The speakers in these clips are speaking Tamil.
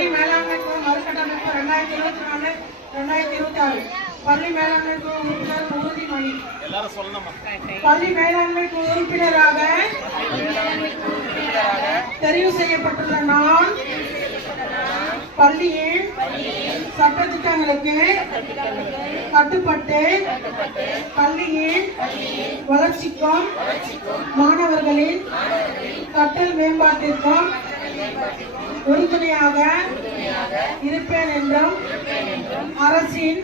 பள்ளி மேலாண்மை குழு மறுகட்டமைப்பு 2024-2026 பள்ளி மேலாண்மை குழு உறுப்பினர் உறுதிமொழி. பள்ளி மேலாண்மை குழு உறுப்பினராக தெரிவு செய்யப்பட்டுள்ள நான் பள்ளியின் சட்டத்திட்டங்களுக்கு கட்டுப்பட்டு பள்ளியின் வளர்ச்சிக்கும் மாணவர்களின் கற்றல் மேம்பாட்டிற்கும் உறுதுணையாக இருப்பேன் என்றும் அரசின்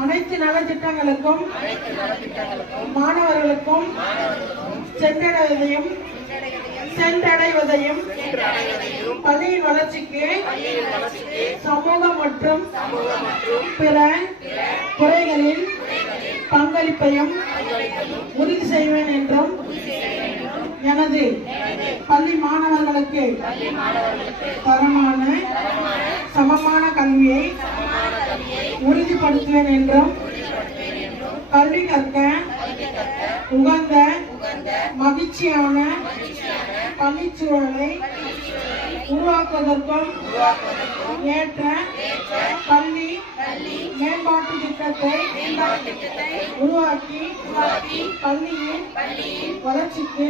அனைத்து நலத்திட்டங்களுக்கும் மாணவர்களுக்கும் சென்றடைவதையும் பள்ளியின் வளர்ச்சிக்கு சமூகம் மற்றும் பிற துறைகளின் பங்களிப்பையும் உறுதி செய்வேன் என்றும் எனது பள்ளி மாணவர்களுக்கு தரமான சமமான கல்வியை உறுதிப்படுத்துவேன் என்றும் கல்வி கற்க உகந்த மகிழ்ச்சியான பள்ளிச்சூழலை உருவாக்குவதற்கும் ஏற்ற பள்ளி மேம்பாட்டு திட்டத்தை உருவாக்கி பள்ளியின் வளர்ச்சிக்கு